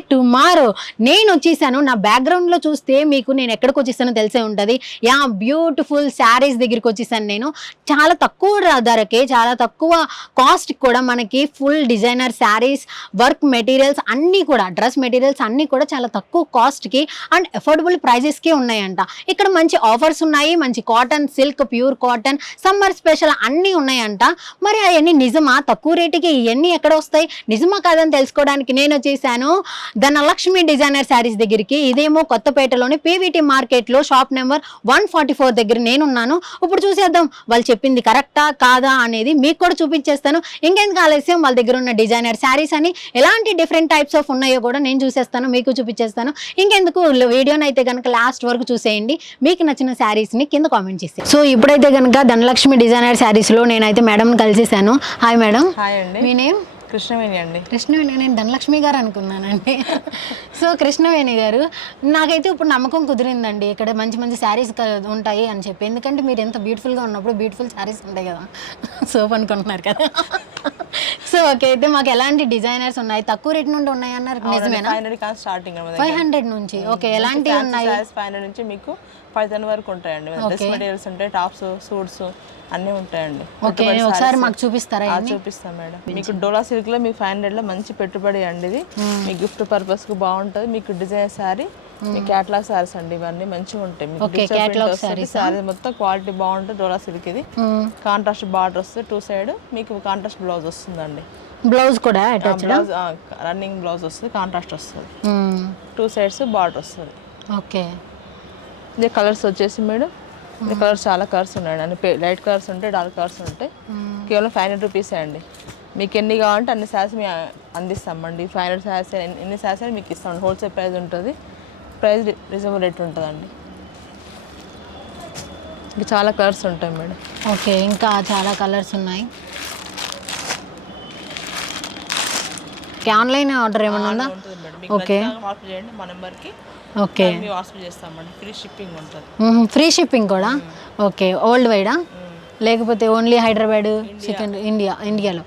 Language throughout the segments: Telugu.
2 కుమార్ నేను వచ్చేసాను. నా బ్యాక్గ్రౌండ్లో చూస్తే మీకు నేను ఎక్కడికి వచ్చేసానో తెలిసే ఉంటుంది. యా బ్యూటిఫుల్ శారీస్ దగ్గరికి వచ్చేసాను నేను. చాలా తక్కువ ధరకే చాలా తక్కువ కాస్ట్ కూడా మనకి full designer saris work materials అన్నీ కూడా డ్రెస్ మెటీరియల్స్ అన్నీ కూడా చాలా తక్కువ కాస్ట్కి అండ్ అఫోర్డబుల్ ప్రైజెస్కి ఉన్నాయంట. ఇక్కడ మంచి ఆఫర్స్ ఉన్నాయి. మంచి cotton silk pure cotton summer special అన్నీ ఉన్నాయంట. మరి అవన్నీ నిజమా? తక్కువ రేటుకి ఇవన్నీ ఎక్కడ వస్తాయి? నిజమా కాదని తెలుసుకోవడానికి నేను వచ్చేసాను. ధనలక్ష్మి డిజైనర్ శారీస్ దగ్గరికి ఇదేమో కొత్తపేటలోని పీవీటీ మార్కెట్లో shop number one forty four దగ్గర నేనున్నాను. ఇప్పుడు చూసేద్దాం వాళ్ళు చెప్పింది కరెక్టా కాదా అనేది మీకు కూడా చూపించేస్తాను. ఇంకెందుకు ఆలస్యం వాళ్ళ దగ్గర ఉన్న డిజైనర్ శారీస్ అని ఎలాంటి డిఫరెంట్ టైప్స్ ఆఫ్ ఉన్నాయో కూడా నేను చూసేస్తాను మీకు చూపించేస్తాను. ఇంకెందుకు వీడియోని అయితే కనుక లాస్ట్ వరకు చూసేయండి. మీకు నచ్చిన శారీస్ని కింద కామెంట్ చేసి సో ఇప్పుడైతే కనుక ధనలక్ష్మి డిజైనర్ శారీస్లో నేనైతే మేడంని కలిసేసాను. Hi madam. హాయ్ అండి. మీ నేమ్? కృష్ణవేణి అండి. కృష్ణవేణి నేను ధనలక్ష్మి గారు అనుకున్నానండి. సో కృష్ణవేణి గారు నాకైతే ఇప్పుడు నమ్మకం కుదిరిందండి. ఇక్కడ మంచి మంచి శారీస్ ఉంటాయి అని చెప్పి. ఎందుకంటే మీరు ఎంత బ్యూటిఫుల్గా ఉన్నప్పుడు బ్యూటిఫుల్ శారీస్ ఉంటాయి కదా. సోప్ అనుకుంటున్నారు కదా. సో ఓకే అయితే మాకు ఎలాంటి డిజైనర్స్ ఉన్నాయి? తక్కువ రేట్ నుండి ఉన్నాయి అన్నారు నిజమేనా? ఫైవ్ హండ్రెడ్ నుంచి. ఓకే ఎలాంటి ఉన్నాయి? ఫైవ్ హండ్రెడ్ నుంచి మీకు థౌసండ్ వరకు ఉంటాయండి. డ్రెస్ మెటీరియల్స్ ఉంటాయి టాప్స్ సూట్స్ అన్నీ ఉంటాయండి. ఒకసారి మాకు చూపిస్తారా చూపిస్తాం మేడం. మీకు డోలా సిల్క్లో మీకు ఫైవ్ హండ్రెడ్లో మంచి పెట్టుబడి అండి ఇది. మీ గిఫ్ట్ పర్పస్కు బాగుంటది. మీకు డిజైన్ శారీ మీ క్యాట్లాగ్ శారీస్ అండి ఇవన్నీ మంచిగా ఉంటాయి. మీకు శారీ మొత్తం క్వాలిటీ బాగుంటుంది డోలా సిల్క్ ఇది. కాంట్రాస్ట్ బార్డర్ వస్తుంది టూ సైడ్ మీకు కాంట్రాస్ట్ బ్లౌజ్ వస్తుందండి. బ్లౌజ్ కూడా అటాచ్ బ్లౌజ్ రన్నింగ్ బ్లౌజ్ వస్తుంది కాంట్రాస్ట్ వస్తుంది. టూ సైడ్స్ బార్డర్ వస్తుంది. ఓకే. ఇది కలర్స్ వచ్చేసి మేడం. కలర్స్ చాలా కలర్స్ ఉన్నాయండి. అన్ని లైట్ కలర్స్ ఉంటాయి డార్క్ కలర్స్ ఉంటాయి. కేవలం ఫైవ్ హండ్రెడ్ రూపీసే అండి. మీకు ఎన్ని కావాలంటే అన్ని శారీస్ మేము అందిస్తామండి. ఫైవ్ హండ్రెడ్ శారీస్ ఎన్ని శారీస్ అయినా మీకు ఇస్తాం హోల్సేల్ ప్రైస్ ఉంటుంది. ప్రైస్ రీజనబుల్ రేట్ ఉంటుందండి. ఇంకా చాలా కలర్స్ ఉంటాయి మేడం. ఓకే ఇంకా చాలా కలర్స్ ఉన్నాయి. ఆన్లైన్ ఆర్డర్ ఏమైనా ఉందా? ఉంటుంది మేడం. మీకు ఓకే. చేయండి. మా నెంబర్కి ఓకే. మేము వాట్సాప్ చేస్తామండి. ఫ్రీ షిప్పింగ్ ఉంటుంది. ఫ్రీ షిప్పింగ్ కూడా? ఓకే. ఓల్డ్ వైడా? లేకపోతే ఓన్లీ హైదరాబాద్ చికెన్ ఇండియా ఇండియాలో?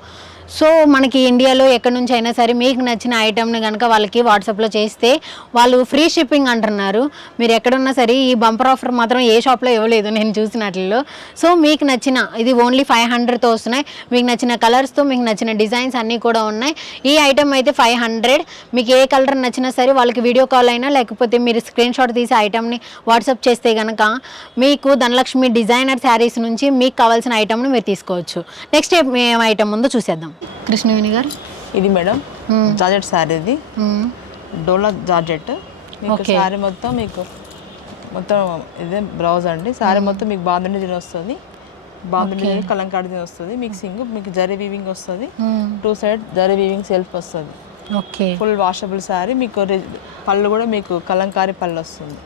సో మనకి ఇండియాలో ఎక్కడి నుంచి అయినా సరే మీకు నచ్చిన ఐటమ్ని కనుక వాళ్ళకి వాట్సాప్లో చేస్తే వాళ్ళు ఫ్రీ షిప్పింగ్ అంటున్నారు. మీరు ఎక్కడున్నా సరే ఈ బంపర్ ఆఫర్ మాత్రం ఏ షాప్లో ఇవ్వలేదు నేను చూసినట్లలో. సో మీకు నచ్చిన ఇది ఓన్లీ ఫైవ్ హండ్రెడ్తో వస్తున్నాయి. మీకు నచ్చిన కలర్స్తో మీకు నచ్చిన డిజైన్స్ అన్నీ కూడా ఉన్నాయి. ఈ ఐటమ్ అయితే ఫైవ్ హండ్రెడ్ మీకు ఏ కలర్ నచ్చినా సరే వాళ్ళకి వీడియో కాల్ అయినా లేకపోతే మీరు స్క్రీన్ షాట్ తీసి ఐటమ్ని వాట్సాప్ చేస్తే కనుక మీకు ధనలక్ష్మి డిజైనర్ శారీస్ నుంచి మీకు కావాల్సిన ఐటమ్ని మీరు తీసుకోవచ్చు. నెక్స్ట్ ఏం ఐటమ్ ఉందో చూసేద్దాం. కృష్ణవేణి గారు? ఇది మేడం జార్జెట్ శారీ ఇది. మ్మ్. డోలా జార్జెట్. మీకు శారీ మొత్తం మీకు మొత్తం ఇదే బ్లౌజ్ అండి. శారీ మొత్తం మీకు బాంబే డిజైన్ వస్తుంది. బాంబే డిజైన్ వస్తుంది. మిక్సింగ్ మీకు జరీ వీవింగ్ వస్తుంది. Two side zari weaving self వస్తుంది. ఓకే ఫుల్ వాషబుల్ శారీ మీకు పళ్ళు కూడా మీకు కలంకారీ పళ్ళు వస్తుంది.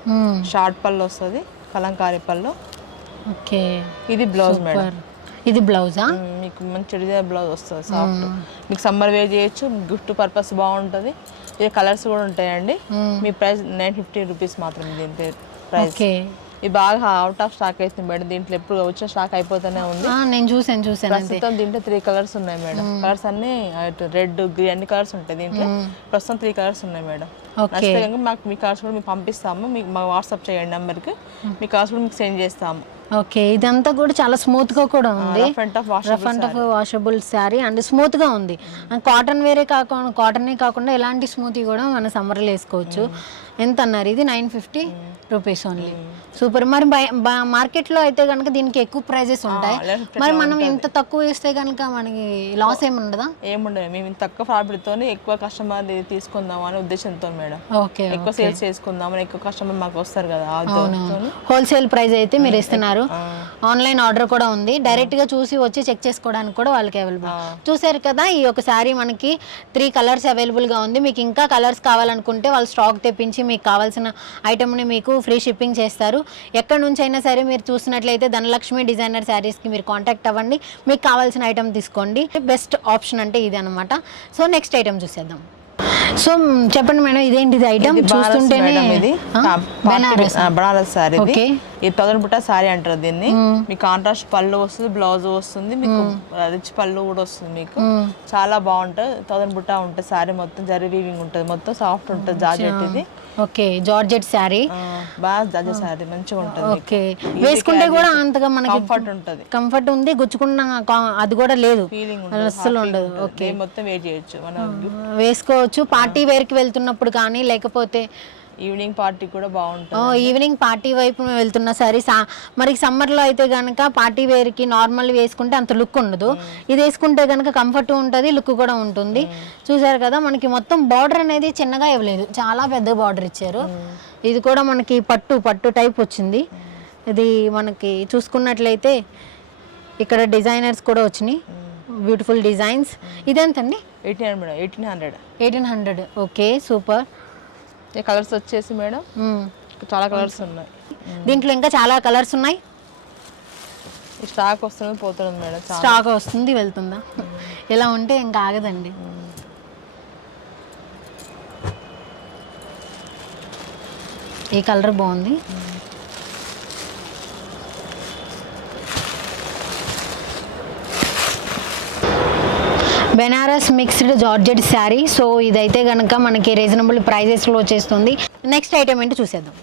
షార్ట్ పళ్ళు వస్తుంది కలంకారీ పళ్ళు. ఓకే ఇది బ్లౌజ్ మేడం. ఇది బ్లౌజా? మీకు మంచి డిజైన్ బ్లౌజ్ వస్తుంది సాఫ్ట్. మీకు సమ్మర్ వేర్ చేయొచ్చు గిఫ్ట్ పర్పస్ బాగుంటుంది. ఇది కలర్స్ కూడా ఉంటాయండి. మీ ప్రైస్ నైన్ ఫిఫ్టీ రూపీస్ మాత్రమే దీని పేరు ప్రైస్. ఓకే. ఇది బాగా అవుట్ ఆఫ్ స్టాక్ అవుతుంది మేడం. దీంట్లో ఎప్పుడు వచ్చిన స్టాక్ అయిపోతూనే ఉంది. నేను చూసాను చూసాను ప్రస్తుతం దీంట్లో త్రీ కలర్స్ ఉన్నాయి మేడం. కలర్స్ అన్ని రెడ్ గ్రీన్ అన్ని కలర్స్ ఉంటాయి దీంట్లో. ప్రస్తుతం త్రీ కలర్స్ ఉన్నాయి మేడం. కనుక మాకు మీ కలర్స్ కూడా మీకు పంపిస్తాము. మీకు మా వాట్సాప్ చేయండి నెంబర్కి. మీ కలర్స్ కూడా మీకు సెండ్ చేస్తాము. ఓకే. ఇదంతా కూడా చాలా స్మూత్గా కూడా ఉంది. Rough and tough washable sari and స్మూత్గా ఉంది. కాటన్ వేరే కాకుండా కాటన్ కాకుండా ఎలాంటి స్మూత్ కూడా మన సమ్మర్లో వేసుకోవచ్చు. ఎంత అన్నారు? ఇది nine fifty rupees only super మరి మార్కెట్లో అయితే కనుక దీనికి ఎక్కువ ప్రైజెస్ ఉంటాయి. మరి మనం ఇంత తక్కువ వేస్తే కనుక మనకి లాస్ ఏమి ఉండదా ఏముండదు. మేము ఇంత తక్కువ ప్రాఫిట్తో ఎక్కువ కస్టమర్ తీసుకుందాం అనే ఉద్దేశంతో మేడం. ఓకే ఎక్కువ సేల్స్ చేసుకుందాం ఎక్కువ కస్టమర్ మాకు వస్తారు కదా హోల్సేల్ ప్రైస్ అయితే మీరు ఇస్తున్నారు. ఆన్లైన్ ఆర్డర్ కూడా ఉంది. డైరెక్ట్గా చూసి వచ్చి చెక్ చేసుకోవడానికి కూడా వాళ్ళకి అవైలబుల్ చూసారు కదా ఈ ఒక శారీ మనకి త్రీ కలర్స్ అవైలబుల్గా ఉంది. మీకు ఇంకా కలర్స్ కావాలనుకుంటే వాళ్ళు స్టాక్ తెప్పించి మీకు కావాల్సిన ఐటమ్ని మీకు ఫ్రీ షిప్పింగ్ చేస్తారు. ఎక్కడి నుంచి అయినా సరే మీరు చూసినట్లయితే ధనలక్ష్మి డిజైనర్ శారీస్కి మీరు కాంటాక్ట్ అవ్వండి. మీకు కావాల్సిన ఐటమ్ తీసుకోండి. బెస్ట్ ఆప్షన్ అంటే ఇది అనమాట సో నెక్స్ట్ ఐటమ్ చూసేద్దాం. సో చెప్పండి మేడం ఇదేంటిది ఐటమ్ ఇది చూస్తుంటేనే ఇది. బనారస్. సారీ ఇది. ఓకే. ఈ థౌసండ్ బుట్ట సారీ అంటారు దీన్ని. మీకు కాంట్రాస్ట్ పళ్ళు వస్తుంది బ్లౌజ్ వస్తుంది మీకు రిచ్ పళ్ళు కూడా వస్తుంది మీకు. చాలా బాగుంటుంది. థౌసండ్ బుట్ట ఉంటుంది సారీ మొత్తం జరీ వీవింగ్ ఉంటుంది మొత్తం సాఫ్ట్ ఉంటుంది జార్జెట్ ఇది. ఓకే జార్జెట్ ఆ, బాగా జార్జెట్ సారీ మంచిగా ఉంటుంది ఓకే. వేసుకుంటే కూడా అంతగా మనకి కంఫర్ట్ ఉంటుంది. కంఫర్ట్ ఉంది గుచ్చుకున్న అది కూడా లేదు. ఫీలింగ్ అస్సలు ఉండదు. ఓకే. మొత్తం వెయిట్ చేయొచ్చు మనం వేసుకోవచ్చు. పార్టీ వేర్కి వెళ్తున్నప్పుడు కానీ లేకపోతే ఈవినింగ్ పార్టీ కూడా బాగుంటుంది. ఈవినింగ్ పార్టీ వైపు వెళ్తున్న సరే సా మరి సమ్మర్లో అయితే కనుక పార్టీ వేర్కి నార్మల్ వేసుకుంటే అంత లుక్ ఉండదు. ఇది వేసుకుంటే కనుక కంఫర్ట్ ఉంటుంది లుక్ కూడా ఉంటుంది. చూసారు కదా మనకి మొత్తం బార్డర్ అనేది చిన్నగా ఇవ్వలేదు. చాలా పెద్ద బార్డర్ ఇచ్చారు. ఇది కూడా మనకి పట్టు పట్టు టైప్ వచ్చింది. ఇది మనకి చూసుకున్నట్లయితే ఇక్కడ డిజైనర్స్ కూడా వచ్చినాయి. Beautiful designs ఇదెంతండి? Eighteen hundred madam eighteen hundred. Eighteen hundred. Okay super. Colours వచ్చేసి మేడం చాలా కలర్స్ ఉన్నాయి. దీంట్లో ఇంకా చాలా కలర్స్ ఉన్నాయి? స్టాక్ వస్తుంది పోతుంది మేడం స్టాక్ వస్తుంది వెళ్తుందా? ఇలా ఉంటే ఇంకా ఆగదండి. ఈ కలర్ బాగుంది. Benaras mixed georgette sari. So ఇదైతే కనుక మనకి రీజనబుల్ ప్రైజెస్లో వచ్చేస్తుంది. నెక్స్ట్ ఐటమ్ ఏంటి చూసేద్దాం.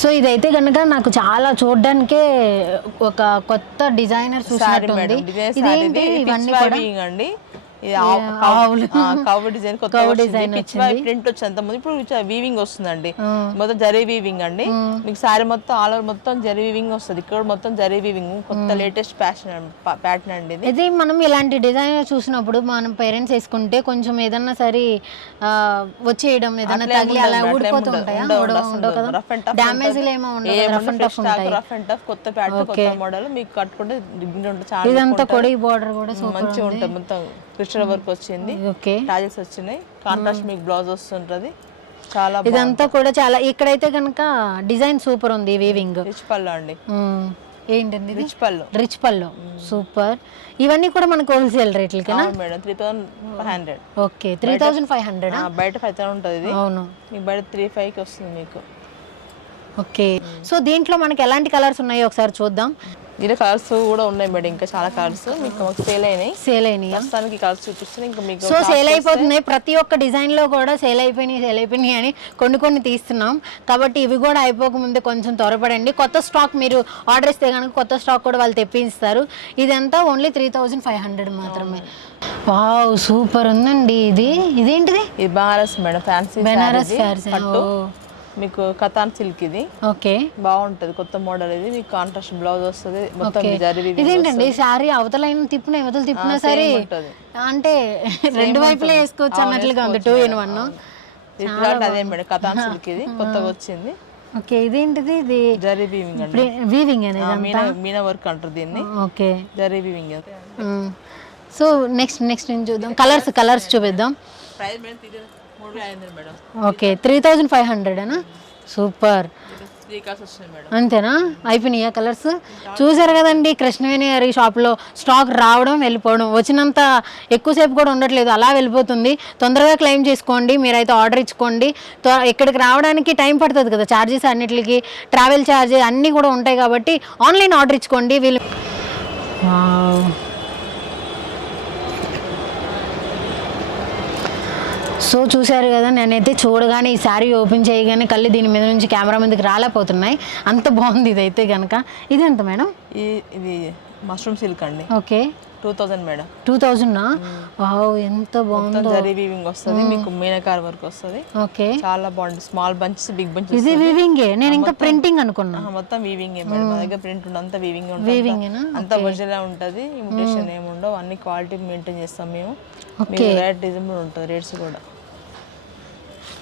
సో ఇదైతే కనుక నాకు చాలా చూడడానికే ఒక కొత్త డిజైనర్ చూసినట్టుంది. ఇదేంటి ఇవన్నీ కూడా? ఇది ఆవులు. కవ్ డిజైన్ కొత్త ప్రింట్ వచ్చి అంత ముందు ఇప్పుడు వీవింగ్ వస్తుందండి. మొత్తం జరీ వీవింగ్ అండి. మీకు సారీ మొత్తం ఆల్ ఓవర్ మొత్తం జరీ వీవింగ్ వస్తుంది. ఇక్కడ మొత్తం జరీ వీవింగ్ కొత్త లేటెస్ట్ ఫ్యాషన్ ప్యాటర్న్ అండి. ఇది. మనం ఇలాంటి డిజైన్ చూసినప్పుడు మనం పేరెంట్స్ వేసుకుంటే కొంచెం ఏదన్నా సరే వచ్చేయడం ఏదన్నా తగిలి అలా ఊడిపోతూ ఉంటాయా. ఏమో ఉండదు. రఫ్ అండ్ టఫ్ ఉంటాయి? and tough కొత్త ప్యాటర్న్ కొత్త మోడల్ మీకు కట్టుకుంటే ఇదంతా కూడా ఈ బార్డర్ కూడా మంచిగా ఉంటుంది మొత్తం. క్రిస్టల్ వర్క్ వచ్చింది. ఓకే. టాజెస్ వచ్చినాయి. కాంట్రాస్ట్ మీకు బ్లౌజ్ వస్తుంటది. చాలా ఇదంతా కూడా చాలా ఇక్కడైతే కనుక డిజైన్ సూపర్ ఉంది వీవింగ్ రిచ్ పళ్ళు అండి. ఏంటండి ఇది? రిచ్ పళ్ళు. రిచ్ పళ్ళు. సూపర్. ఇవన్నీ కూడా మనకు హోల్సేల్ రేట్లకేనా? అవును madam three thousand five hundred okay. Three thousand five hundred బయట ఫైవ్ థౌసండ్ ఉంటుంది ఇది. అవును. మీకు బయట త్రీ ఫైవ్కి వస్తుంది మీకు. ఓకే. సో దీంట్లో మనకి ఎలాంటి కలర్స్ ఉన్నాయో ఒకసారి చూద్దాం. దీని కలర్స్ కూడా ఉన్నాయి మేడం. ఇంకా చాలా కలర్స్ మీకు మాకు సేల్ అయినాయి. సేల్ అయినాయి? ప్రస్తుతానికి కలర్స్ చూపిస్తున్నాయి. ఇంకా మీకు సో సేల్ అయిపోతున్నాయి. ప్రతి ఒక్క డిజైన్లో కూడా సేల్ అయిపోయినాయి సేల్ అయిపోయినాయి అని కొన్ని కొన్ని తీస్తున్నాం. కాబట్టి ఇవి కూడా అయిపోకముందే కొంచెం త్వరపడండి. కొత్త స్టాక్ మీరు ఆర్డర్ ఇస్తే కనుక కొత్త స్టాక్ కూడా వాళ్ళు తెప్పిస్తారు ఇదంతా only three thousand five hundred మాత్రమే. వావ్ సూపర్ ఉందండి ఇది. ఇదేంటిది? ఇది బనారస్ మేడం. ఫ్యాన్సీ బెనారస్ పట్టు. మీకు కథాన్ సిల్క్ ఇది ఓకే. బాగుంటది కొత్త మోడల్ ఇది. మీకు కాంట్రాస్ట్ బ్లౌజ్ వస్తుంది మొత్తం జరీ ఇదేంటండి శారీ అవతలైన తిప్పిన ఇవతల తిప్పినా సరే. అంటే రెండు వైపులా వేసుకోవచ్చు అన్నట్లుగా ఉంది టూ ఇన్ వన్ ఇట్లాంటి అదే మేడం కథాన్ సిల్క్ ఇది కొత్తగా వచ్చింది. ఓకే ఇదేంటిది? ఇది జరీ వీవింగ్ అండి. వీవింగ్ అనేది మీనా మీనా వర్క్ అంటారు దీన్ని. Okay. Zari weaving so next next నేను చూద్దాం. కలర్స్ కలర్స్ చూపిద్దాం. Price okay three thousand five హండ్రెడేనా? సూపర్. అంతేనా? అయిపోయినాయా కలర్స్? చూసారు కదండి కృష్ణవేణి గారి షాప్లో స్టాక్ రావడం వెళ్ళిపోవడం. వచ్చినంత ఎక్కువసేపు కూడా ఉండట్లేదు అలా వెళ్ళిపోతుంది. తొందరగా క్లెయిమ్ చేసుకోండి మీరైతే ఆర్డర్ ఇచ్చుకోండి. ఇక్కడికి రావడానికి టైం పడుతుంది కదా ఛార్జెస్ అన్నిటికి ట్రావెల్ ఛార్జ్ అన్నీ కూడా ఉంటాయి కాబట్టి ఆన్లైన్ ఆర్డర్ ఇచ్చుకోండి వీళ్ళు. సో చూశారు కదా నేనైతే చూడగానే ఈ శారీ ఓపెన్ చేయగానే కళ్ళు దీని మీద నుంచి కెమెరా మీదకి రాలేకపోతున్నాయి. అంత బాగుంది ఇదైతే కనుక ఇది ఎంత మేడం? ఇది మష్రూమ్ సిల్క్ అండి. Okay. Two thousand madam. Two థౌజండ్నా wow ఎంత బాగుంది. జరీ వీవింగ్ వస్తుంది మీకు మీనకార్ వర్క్ వస్తుంది. ఓకే. చాలా బాగుంది స్మాల్ బంచెస్ బిగ్ బంచెస్ ఇది వీవింగే నేను ఇంకా ప్రింటింగ్ అనుకున్నా. మొత్తం వీవింగ్ మేడం. మా దగ్గర ప్రింట్ ఉంది అంతా వీవింగ్ ఉంటుంది. వీవింగేనా అంతా ఒరిజినల్ ఉంటుంది ఇమిటేషన్ ఏమి ఉండవు అన్ని క్వాలిటీ మెయింటైన్ చేస్తాం మేము. ఉంటుంది రేట్స్ కూడా.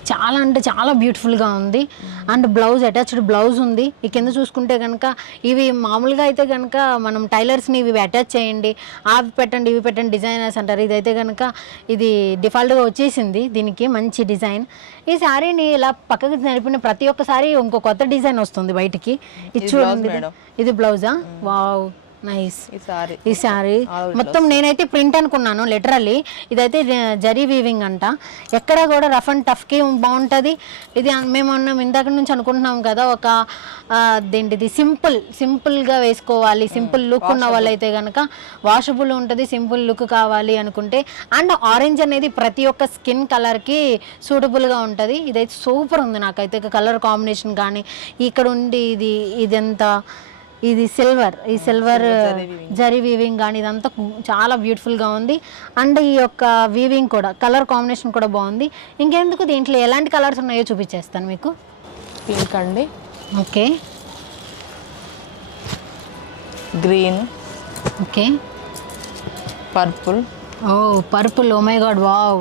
చాలా అంటే చాలా బ్యూటిఫుల్గా ఉంది. అండ్ బ్లౌజ్ అటాచ్డ్ బ్లౌజ్ ఉంది. ఈ కింద చూసుకుంటే కనుక ఇవి మామూలుగా అయితే కనుక మనం టైలర్స్ని ఇవి అటాచ్ చేయండి. అవి పెట్టండి ఇవి పెట్టండి డిజైనర్స్ అంటారు. ఇదైతే కనుక ఇది డిఫాల్ట్గా వచ్చేసింది. దీనికి మంచి డిజైన్. ఈ శారీని ఇలా పక్కకి నడిపిన ప్రతి ఒక్కసారి ఇంకో కొత్త డిజైన్ వస్తుంది బయటికి. ఇది చూడండి. ఇది బ్లౌజా? వావ్. నైస్ ఈ సారీ ఈ శారీ మొత్తం నేనైతే ప్రింట్ అనుకున్నాను లిటరల్లీ ఇదైతే జరీ వీవింగ్ అంట. ఎక్కడ కూడా రఫ్ అండ్ టఫ్కి బాగుంటుంది. ఇది మేము అన్నాం ఇందాక నుంచి అనుకుంటున్నాం కదా ఒక ఆ, అదేంటిది సింపుల్ సింపుల్గా వేసుకోవాలి. సింపుల్ లుక్ ఉన్న వాళ్ళైతే కనుక వాషబుల్ ఉంటుంది సింపుల్ లుక్ కావాలి అనుకుంటే. అండ్ ఆరెంజ్ అనేది ప్రతి ఒక్క స్కిన్ కలర్కి సూటబుల్గా ఉంటుంది. ఇదైతే సూపర్ ఉంది నాకైతే. కలర్ కాంబినేషన్ కానీ ఇక్కడ ఉండి ఇది ఇదంతా ఇది సిల్వర్ ఈ సిల్వర్ జరీ వీవింగ్ కానీ ఇదంతా చాలా బ్యూటిఫుల్గా ఉంది. అండ్ ఈ యొక్క వీవింగ్ కూడా కలర్ కాంబినేషన్ కూడా బాగుంది. ఇంకెందుకు దీంట్లో ఎలాంటి కలర్స్ ఉన్నాయో చూపించేస్తాను మీకు. పింక్ అండి. Okay. Green okay. Purple oh purple oh my god wow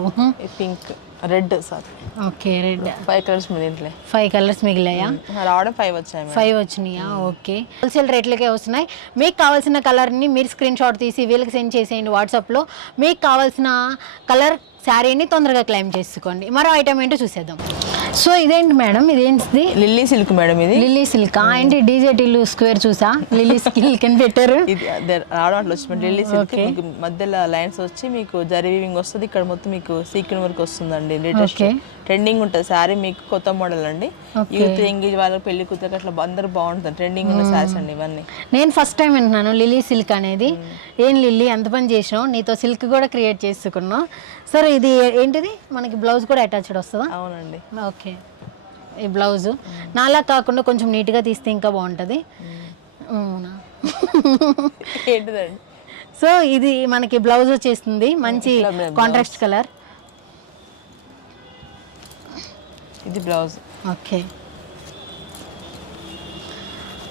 pink red sorry okay red five colours మీ దీంట్లో ఫైవ్ కలర్స్ మిగిలాయా రావడం ఫైవ్ వచ్చాయి ఫైవ్ వచ్చినాయా? ఓకే. హోల్సేల్ రేట్లకే వస్తున్నాయి. మీకు కావాల్సిన కలర్ని మీరు స్క్రీన్ షాట్ తీసి వీళ్ళకి సెండ్ చేసేయండి వాట్సాప్లో మీకు కావాల్సిన కలర్ శారీని తొందరగా క్లైమ్ చేసుకోండి. మరో ఐటమ్ ఏంటో చూసేద్దాం. సో ఇదేంటి మేడం ఇదేంటిది? లిల్లీ సిల్క్ మేడం ఇది. లిల్లీ సిల్క్ ఏంటి? డీజే టిల్లు స్క్వేర్ చూసా? లిల్లీ సిల్క్ అని పెట్టారు. రావడం వచ్చి లిల్లీ సిల్క్ మధ్యలో లైన్స్ వచ్చి మీకు జరీ వీవింగ్ వస్తుంది. ఇక్కడ మొత్తం మీకు సీక్వెన్ వర్క్ వస్తుందండి. లేటెస్ట్. ట్రెండింగ్ ఉంటుంది. శారీ మీకు కొత్త మోడల్ అండి. యూత్ ఎంగేజ్ వాళ్ళ పెళ్ళి కూతురు అట్లా అందరూ బాగుంటుంది. ట్రెండింగ్ ఉన్న శారీస్ అండి ఇవన్నీ. నేను ఫస్ట్ టైం వింటున్నాను లిల్లీ సిల్క్ అనేది. ఏం లిల్లీ అంత పని చేసినావు? నీతో సిల్క్ కూడా క్రియేట్ చేసుకున్నావు. సరే ఇది ఏంటిది? మనకి బ్లౌజ్ కూడా అటాచ్డ్ వస్తుందా? అవునండి. ఓకే ఈ బ్లౌజ్ నాలా కాకుండా కొంచెం నీట్గా తీస్తే ఇంకా బాగుంటుంది. సో ఇది మనకి బ్లౌజ్ వచ్చేస్తుంది. మంచి. కాంట్రాస్ట్ కలర్ ఇది బ్లౌజ్. ఓకే.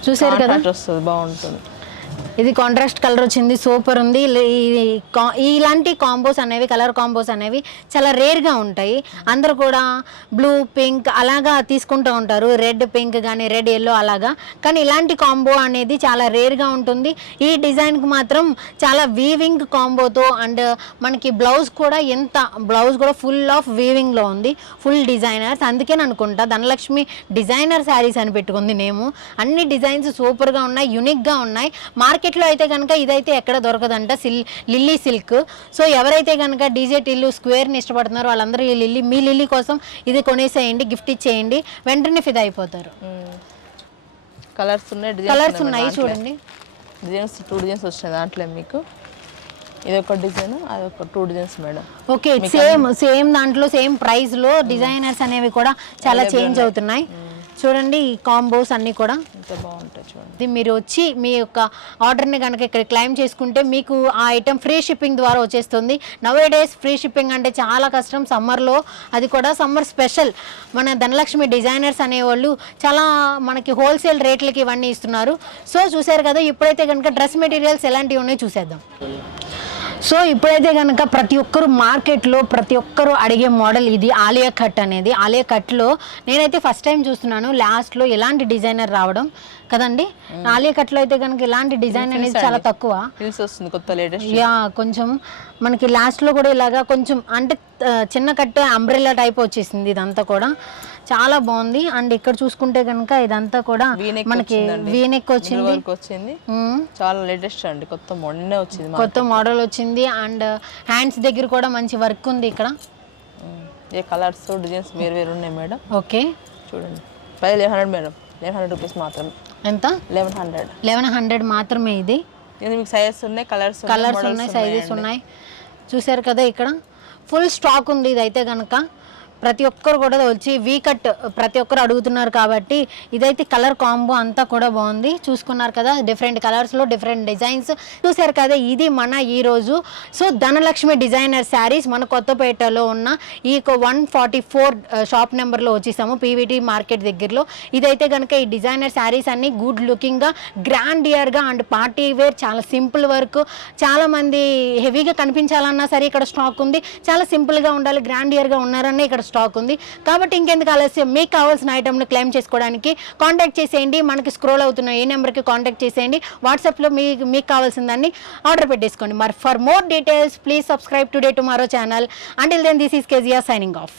చూసారు కదా? వస్తుంది బాగుంటుంది. ఇది కాంట్రాస్ట్ కలర్ వచ్చింది సూపర్ ఉంది. కా- ఇలాంటి కాంబోస్ అనేవి కలర్ కాంబోస్ అనేవి చాలా రేర్గా ఉంటాయి. అందరూ కూడా బ్లూ పింక్ అలాగా తీసుకుంటూ ఉంటారు. రెడ్ పింక్ కానీ రెడ్ ఎల్లో అలాగా. కానీ ఇలాంటి కాంబో అనేది చాలా రేర్గా ఉంటుంది. ఈ డిజైన్కి మాత్రం చాలా వీవింగ్ కాంబోతో అండ్ మనకి బ్లౌజ్ కూడా ఎంత బ్లౌజ్ కూడా ఫుల్ ఆఫ్ వీవింగ్లో ఉంది. ఫుల్ డిజైనర్స్ అందుకే అనుకుంటా ధనలక్ష్మి డిజైనర్ శారీస్ అని పెట్టుకుంది మేము అన్ని డిజైన్స్ సూపర్గా ఉన్నాయి యునిక్గా ఉన్నాయి. మార్కెట్లో అయితే కనుక ఇదైతే ఎక్కడ దొరకదంట. సిల్ లిల్లీ సిల్క్. సో ఎవరైతే కనుక డీజే టిల్లు స్క్వేర్ని ఇష్టపడుతున్నారో వాళ్ళందరూ ఈ లిల్లీ మీ లిల్లీ కోసం ఇది కొనేసేయండి గిఫ్ట్ ఇచ్చేయండి వెంటనే ఫిదా అయిపోతారు కలర్స్ ఉన్నాయి కలర్స్ ఉన్నాయి చూడండి. డిజైన్స్ టూ డిజైన్స్ వచ్చినాయి దాంట్లో మీకు. ఇది ఒక డిజైన్ అది ఒక two designs madam. Okay same same దాంట్లో సేమ్ ప్రైస్లో డిజైనర్స్ అనేవి కూడా చాలా చేంజ్ అవుతున్నాయి. చూడండి ఈ కాంబోస్ అన్ని కూడా. ఎంత బాగుంటాయి చూడండి. మీరు వచ్చి మీ యొక్క ఆర్డర్ని కనుక ఇక్కడ క్లైమ్ చేసుకుంటే మీకు ఆ ఐటమ్ ఫ్రీ షిప్పింగ్ ద్వారా వచ్చేస్తుంది. నవే డేస్ ఫ్రీ షిప్పింగ్ అంటే చాలా కష్టం. సమ్మర్లో అది కూడా సమ్మర్ స్పెషల్ మన ధనలక్ష్మి డిజైనర్స్ అనేవాళ్ళు చాలా మనకి హోల్సేల్ రేట్లకి ఇవన్నీ ఇస్తున్నారు. సో చూసారు కదా ఇప్పుడైతే కనుక డ్రెస్ మెటీరియల్స్ ఎలాంటివి ఉన్నాయో చూసేద్దాం. సో ఇప్పుడైతే కనుక ప్రతి ఒక్కరు మార్కెట్లో ప్రతి ఒక్కరు అడిగే మోడల్ ఇది ఆలియా కట్ అనేది. ఆలియా కట్లో నేనైతే ఫస్ట్ టైం చూస్తున్నాను. లాస్ట్లో ఎలాంటి డిజైనర్ రావడం కదండి? ఆలియా కట్లో అయితే కనుక ఇలాంటి డిజైన్ అనేది చాలా తక్కువ. వస్తుంది కొత్త లేటెస్ట్ యా కొంచెం మనకి లాస్ట్లో కూడా ఇలాగా కొంచెం అంటే చిన్న కట్ట అంబ్రెల్లా టైప్ వచ్చేసింది ఇదంతా కూడా. చాలా బాగుంది. అండ్ ఇక్కడ చూసుకుంటే కనుక ఇదంతా కూడా మనకి వీనెక్ వచ్చింది. వచ్చింది. చాలా లేటెస్ట్ అండి. కొత్త మొన్నే వచ్చింది కొత్త మోడల్ వచ్చింది. అండ్ హ్యాండ్స్ దగ్గర కూడా మంచి వర్క్ ఉంది ఇక్కడ. ఏ కలర్స్ డిజైన్స్ వేరు వేరు ఉన్నాయి మేడం. ఓకే. చూడండి. Price eleven hundred madam. Eleven hundred rupees మాత్రమే ఎంత? లెవెన్ హండ్రెడ్ లెవెన్ హండ్రెడ్ మాత్రమే ఇది. ఇది మీకు సైజెస్ ఉన్నాయి కలర్స్ కలర్స్ ఉన్నాయి సైజెస్ ఉన్నాయి. చూసారు కదా ఇక్కడ. ఫుల్ స్టాక్ ఉంది ఇదైతే కనుక ప్రతి ఒక్కరు కూడా వచ్చి వీ కట్ ప్రతి ఒక్కరు అడుగుతున్నారు కాబట్టి ఇదైతే కలర్ కాంబో అంతా కూడా బాగుంది. చూసుకున్నారు కదా డిఫరెంట్ కలర్స్లో డిఫరెంట్ డిజైన్స్ చూసారు కదా ఇది మన ఈ రోజు. సో ధనలక్ష్మి డిజైనర్ శారీస్ మన కొత్తపేటలో ఉన్న ఈ వన్ ఫార్టీ ఫోర్ షాప్ నెంబర్లో వచ్చేసాము పీవీటీ మార్కెట్ దగ్గరలో. ఇదైతే కనుక ఈ డిజైనర్ శారీస్ అన్ని గుడ్ లుకింగ్గా గ్రాండ్ ఇయర్గా అండ్ పార్టీ వేర్ చాలా సింపుల్ వర్క్ చాలామంది హెవీగా కనిపించాలన్నా సరే ఇక్కడ స్టాక్ ఉంది. చాలా సింపుల్గా ఉండాలి గ్రాండ్ ఇయర్గా ఉన్నారని ఇక్కడ స్టాక్ ఉంది. కాబట్టి ఇంకెందుకు ఆలస్యం? మీకు కావాల్సిన ఐటమ్ను క్లెయిమ్ చేసుకోవడానికి కాంటాక్ట్ చేసేయండి. మనకి స్క్రోల్ అవుతున్న ఏ నెంబర్కి కాంటాక్ట్ చేసేయండి. వాట్సాప్లో మీ మీకు కావాల్సిన దాన్ని ఆర్డర్ పెట్టేసుకోండి. మరి for more details please subscribe today tomorrow channel until then this is Kezia signing off